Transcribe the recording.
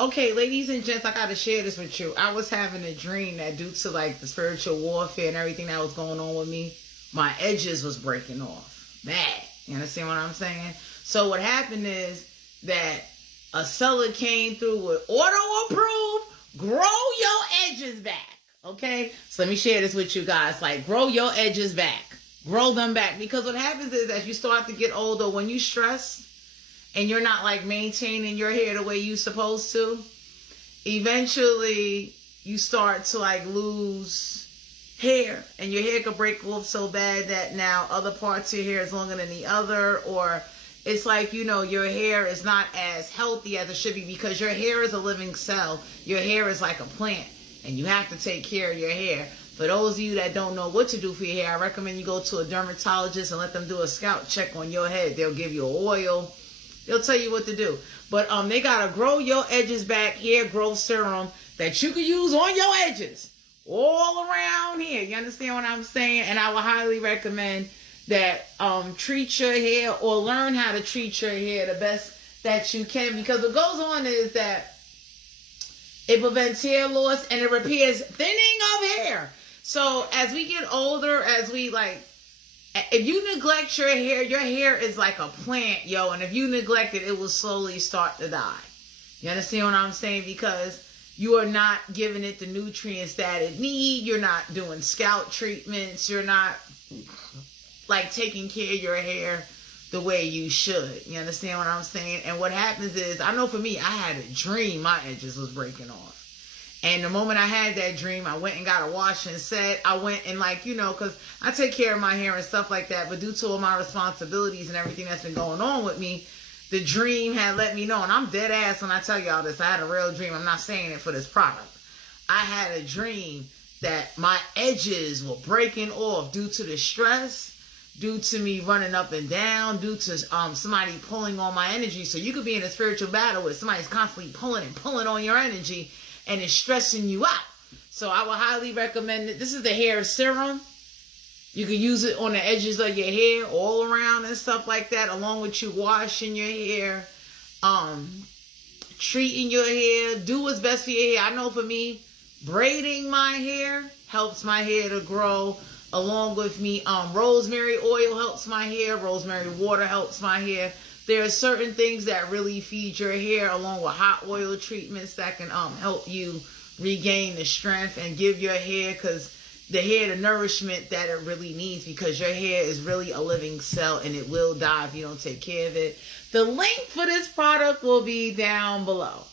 Okay, ladies and gents, I gotta share this with you. I was having a dream that due to like the spiritual warfare and everything that was going on with me, my edges was breaking off. Bad. You understand what I'm saying? So what happened is that a seller came through with auto approve, grow your edges back. Okay? So let me share this with you guys. Like, grow your edges back. Grow them back. Because what happens is as you start to get older, when you stress, and you're not like maintaining your hair the way you're supposed to, eventually you start to like lose hair, and your hair could break off so bad that now other parts of your hair is longer than the other, or it's like, you know, your hair is not as healthy as it should be, because your hair is a living cell. Your hair is like a plant, and you have to take care of your hair. For those of you that don't know what to do for your hair, I recommend you go to a dermatologist and let them do a scalp check on your head. They'll give you an oil. They'll tell you what to do. But they got a grow your edges back hair growth serum that you can use on your edges all around here. You understand what I'm saying? And I would highly recommend that treat your hair, or learn how to treat your hair the best that you can, because what goes on is that it prevents hair loss and it repairs thinning of hair. So as we get older, as we like, if you neglect your hair is like a plant, yo. And if you neglect it, it will slowly start to die. You understand what I'm saying? Because you are not giving it the nutrients that it needs. You're not doing scalp treatments. You're not like taking care of your hair the way you should. You understand what I'm saying? And what happens is, I know for me, I had a dream my edges was breaking off. And the moment I had that dream, I went and got a wash and set. I went and like, you know, because I take care of my hair and stuff like that. But due to all my responsibilities and everything that's been going on with me, the dream had let me know. And I'm dead ass when I tell y'all this. I had a real dream. I'm not saying it for this product. I had a dream that my edges were breaking off due to the stress, due to me running up and down, due to somebody pulling on my energy. So you could be in a spiritual battle where somebody's constantly pulling and pulling on your energy, and it's stressing you out. So I would highly recommend it. This is the hair serum. You can use it on the edges of your hair, all around and stuff like that, along with you washing your hair, treating your hair. Do what's best for your hair. I know for me, braiding my hair helps my hair to grow. Along with me, rosemary oil helps my hair. Rosemary water helps my hair. There are certain things that really feed your hair, along with hot oil treatments that can help you regain the strength and give your hair, because the hair, the nourishment that it really needs, because your hair is really a living cell and it will die if you don't take care of it. The link for this product will be down below.